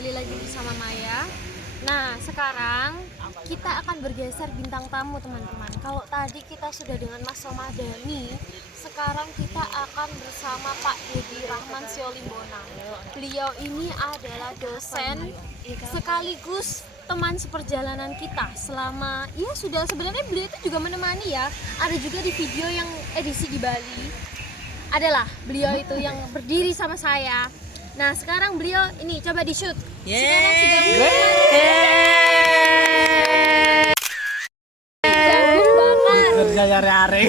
kembali lagi bersama Maya. Nah, sekarang kita akan bergeser bintang tamu, teman-teman. Kalau tadi kita sudah dengan Mas Somadani, sekarang kita akan bersama Pak Dedi Rahman Siolimbona. Beliau ini adalah dosen sekaligus teman seperjalanan kita selama, ya sudah, sebenarnya beliau itu juga menemani ya. Ada juga di video yang edisi di Bali. Adalah beliau itu yang berdiri sama saya. Nah, sekarang beliau ini coba di shoot. Sekarang sudah jagung bakar. Kerja yare-yare.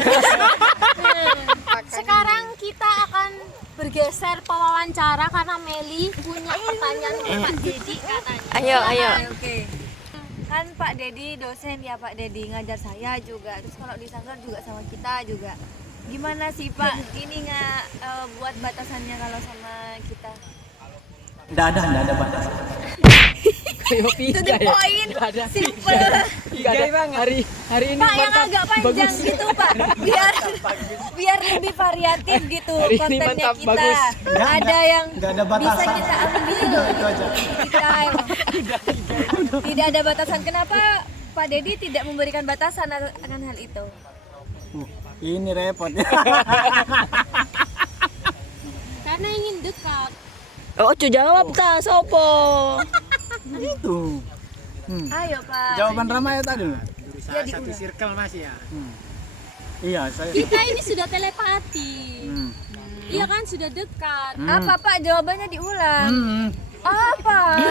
Sekarang kita akan bergeser pewawancara karena Meli punya pertanyaan ke Pak Dedi katanya. Ayo. Oke. Kan Pak Dedi dosen ya, Pak Dedi ngajar saya juga. Terus kalau di Sanggar juga sama kita juga. Gimana sih Pak ini nggak buat batasannya kalau sama kita? Nggak ada batas. To the point, simple. Hari ini Pak yang agak panjang gitu Pak, biar lebih variatif gitu Hari ini kontennya mantap, kita. bagus. Ada yang Nggak ada batasan. bisa kita ambil. Itu aja. Kita tidak ada batasan. Kenapa Pak Dedi tidak memberikan batasan akan hal itu? Ini repot. Karena ingin dekat. Oh, jawab ta sopo? Itu. Ayo Pak. Jawaban Rama ya tadi. Ya diulang. Circle Mas ya. Iya, saya. Kita ini sudah telepati. Hmm. Iya kan, sudah dekat. Apa Pak jawabannya diulang? Apa?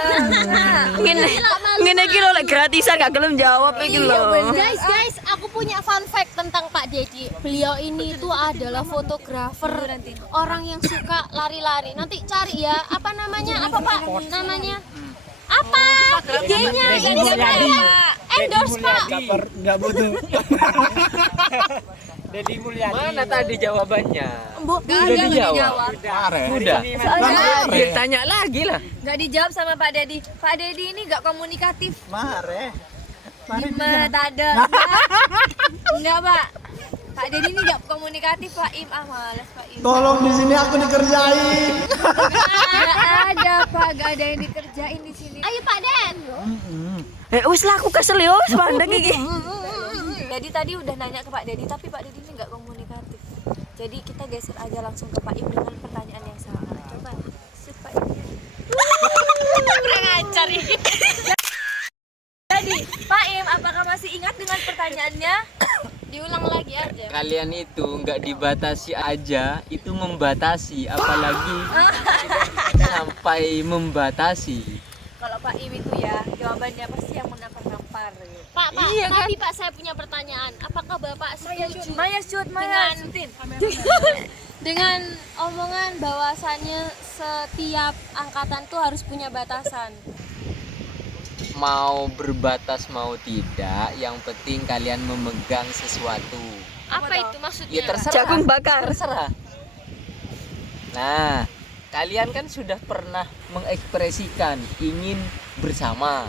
Ngene iki lho lek gratisan gak gelem jawab iki lho. Guys, aku punya fun fact tentang Pak Dedi. Beliau ini itu adalah fotografer, orang yang suka lari-lari. Nanti cari ya, apa namanya? Apa Pak namanya? Apa? IG-nya, Pak. Endorse Pak. Nggak butuh. Dedi Mulyadi. Mana tadi jawabannya? Gak Udah ada dijawab. dijawab. Udah. Soalnya Tanya lagi lah. gak dijawab sama Pak Dedi. Pak Dedi ini gak komunikatif. Mare. Gimana ada? Enggak Pak. Pak Dedi ini gak komunikatif Pak Im. Males Pak Im. Tolong di sini aku dikerjain. Gak ada Pak, gak ada yang dikerjain di sini. Ayo Pak Den. Wis lah aku kesel yo sepandang iki. Jadi tadi udah nanya ke Pak Dedi, tapi Pak Dedi ini gak komunikatif. Jadi kita geser aja langsung ke Pak Im dengan pertanyaan yang sama. Coba, shoot Pak Im. Kurang ajar ini. Jadi, Pak Im, apakah masih ingat dengan pertanyaannya? Diulang lagi aja. Kalian itu nggak dibatasi aja, itu membatasi, apalagi sampai membatasi. Kalau Pak Im itu ya, jawabannya pasti yang menampar-nampar. Pak, Iya, kan? tapi Pak saya punya pertanyaan. Apakah Bapak setuju Maya shoot, Maya shootin. dengan omongan bahwasannya setiap angkatan tuh harus punya batasan? Mau berbatas mau tidak, yang penting kalian memegang sesuatu. Apa itu maksudnya? Ya terserah. Jagung bakar. Terserah. Nah, kalian kan sudah pernah mengekspresikan ingin bersama,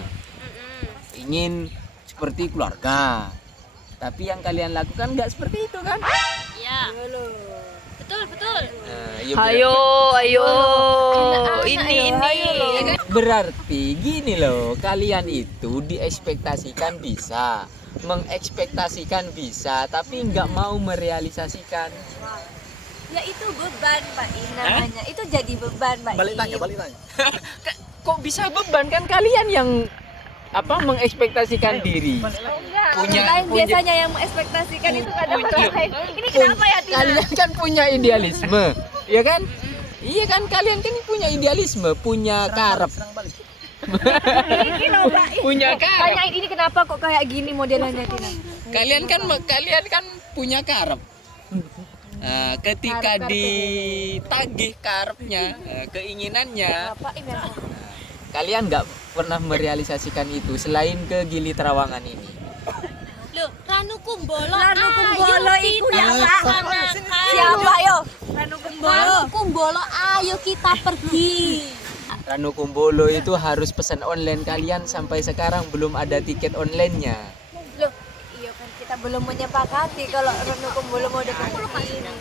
ingin seperti keluarga. Tapi yang kalian lakukan nggak seperti itu kan? Iya. Betul. Nah, ya Ayo. Ini. Berarti gini loh, kalian itu diekspektasikan bisa, mengekspektasikan bisa, tapi nggak mau merealisasikan. Ya itu beban Pak Im namanya. Itu jadi beban Pak Im. Balik tanya. Kok bisa beban kan kalian yang mengekspektasikan diri? Lain biasanya yang mengekspektasikan itu kadang orang lain. Ini kenapa ya Tina? Kalian kan punya idealisme, ya kan? Iya kan, kalian kan punya idealisme, punya karep. Ini loh Pak Im. Punya karep. Tanyain ini kenapa kok kayak gini modelannya Tina? Kalian kan punya karep. Nah, ketika ditagih karepnya, keinginannya, Pak Im ya. kalian nggak pernah merealisasikan itu selain ke Gili Trawangan ini. Loh, Ranu Kumbolo. Ranu Kumbolo ayo itu kita ya, Pak. laksanakan. Siapa yo? Ranu Kumbolo. Ranu Kumbolo, ayo kita pergi. Ranu Kumbolo itu harus pesan online, kalian sampai sekarang belum ada tiket online-nya. Loh, iya kan kita belum menyepakati kalau Ranu Kumbolo mau datang ke sini.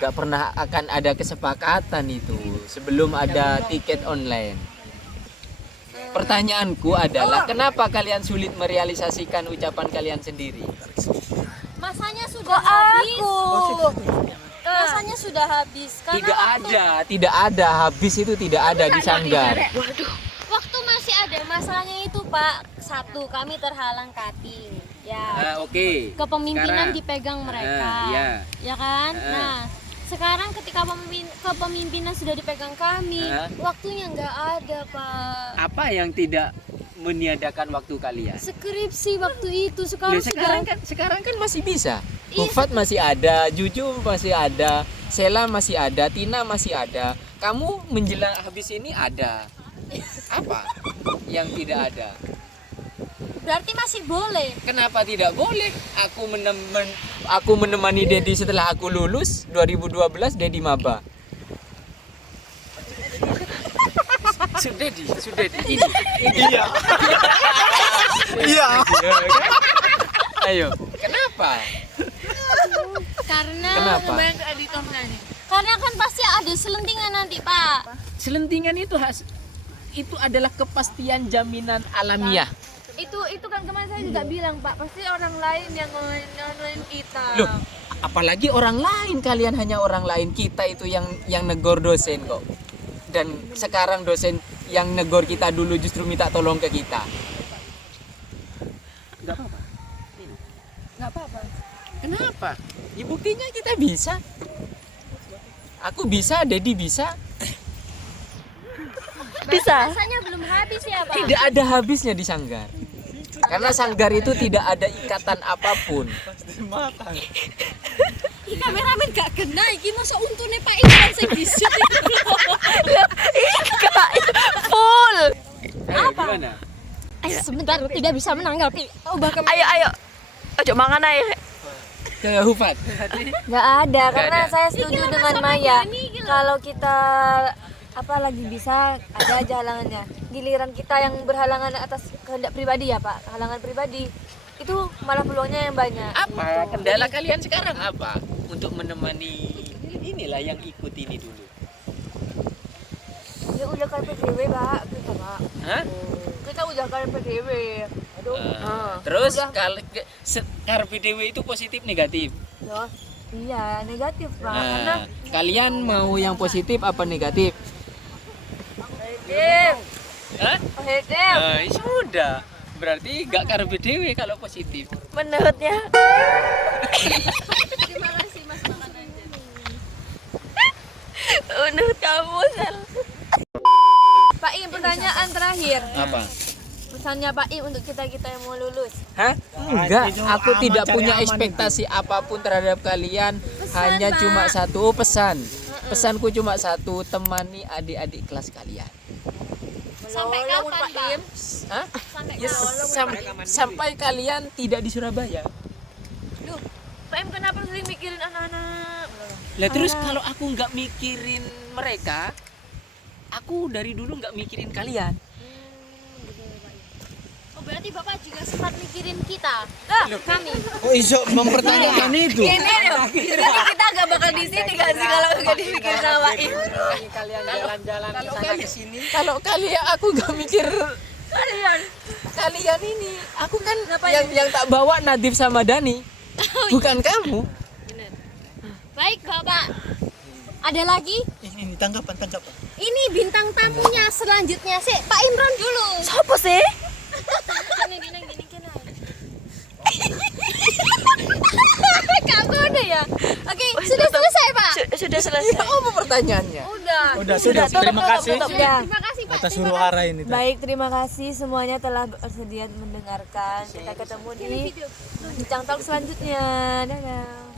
Gak pernah akan ada kesepakatan itu sebelum ada tiket online. Pertanyaanku adalah kenapa kalian sulit merealisasikan ucapan kalian sendiri? Masanya sudah habis. Masanya sudah habis. Tidak ada habis itu tidak ada di Sanggar. Waktu masih ada masalahnya itu Pak. Satu, kami terhalang cutting. Ya. Oke. Kepemimpinan Sekarang. dipegang mereka. Iya. Ya kan? Nah, sekarang ketika kepemimpinan sudah dipegang kami, waktunya nggak ada Pak. Apa yang tidak meniadakan waktu kalian? Skripsi waktu itu Loh, sekarang sekarang kan masih bisa. Bufat masih ada, Juju masih ada, Sela masih ada, Tina masih ada. Kamu menjelang habis ini ada. Apa yang tidak ada? berarti masih boleh. Kenapa tidak boleh? Aku menemani Dedi setelah aku lulus 2012, Dedi maba. Sudah ini. Iya. Iya. Ayo, kenapa? Karena Kenapa? Karena kan pasti ada selentingan nanti Pak. Selentingan itu adalah kepastian jaminan alamiah. Itu kan kemarin saya juga bilang Pak, pasti orang lain yang ngomongin kita. Loh, apalagi orang lain, kalian hanya orang lain, kita itu yang negor dosen kok. Dan sekarang dosen yang negor kita dulu justru minta tolong ke kita. Enggak apa-apa. Kenapa? Ya buktinya kita bisa. Aku bisa, Dedi bisa. Bisa. Rasanya belum habis ya Pak. Tidak ada habisnya di Sanggar. Karena Sanggar itu tidak ada ikatan apapun. Matang. Ih, kameramen gak kena iki masa untune Pak Iwan sing disut iki. Kak, full. Ayo, gimana? Sebentar tidak bisa menanggapi. Ayo. Ojo mangan ae. Kayak Hufat. Nggak ada, karena ada. saya setuju dengan Maya. Kalau kita lagi bisa, ada aja halangannya. Giliran kita yang berhalangan atas kehendak pribadi ya Pak, halangan pribadi itu malah peluangnya yang banyak. Apa kendala kalian sekarang apa untuk menemani inilah yang ikut ini dulu? Ya udah kayak PDW Pak, kita Pak. Hah? Kita udah kayak PDW. Aduh. Terus Udah. kalau PDW itu positif negatif? Ya, iya negatif Pak, karena Nah, kalian mau yang positif apa negatif? positif. Hah? Positif. Sudah. Berarti gak karo PDW kalau positif. Menurutnya. Terima kasih Mas makanannya. Menurut kamu, Sel. Pak Im, pertanyaan terakhir. Apa? Pesannya Pak Im untuk kita yang mau lulus. Hah? Enggak, itu aku aman, tidak cari punya aman ekspektasi apapun terhadap kalian. Hanya Pak. cuma satu pesan. Pesanku cuma satu, temani adik-adik kelas kalian. Sampai kapan Pak? Hah? Ya, sampai kalian tidak di Surabaya. Duh, Pak Im kenapa sering mikirin anak-anak? Lah terus kalau aku nggak mikirin mereka, aku dari dulu nggak mikirin kalian. Oh, berarti Bapak juga sempat mikirin kita. Kami. Oh iso mempertanyakan itu. Ini loh, berarti kita agak bakal di sini gak sih kalau nggak dipikirin sama Pak Im? Kalian jalan-jalan ke sana ke sini. Kalau kalian aku nggak mikir kalian ini, aku kan yang tak bawa Nadif sama Dani, bukan kamu. Baik Bapak. Ada lagi? Ini tanggapan. Ini bintang tamunya selanjutnya sih Pak Imron dulu. Sopo sih? Gini. Kamu udah ya? Oke, sudah selesai Pak. Sudah selesai. Apa pertanyaannya? Udah sudah. Terima kasih. Udah. Terima kasih Pak. Atas huru hara ini. Baik, terima kasih semuanya telah bersedia mendengarkan. Kita ketemu di Bincang Talk selanjutnya. Dadah.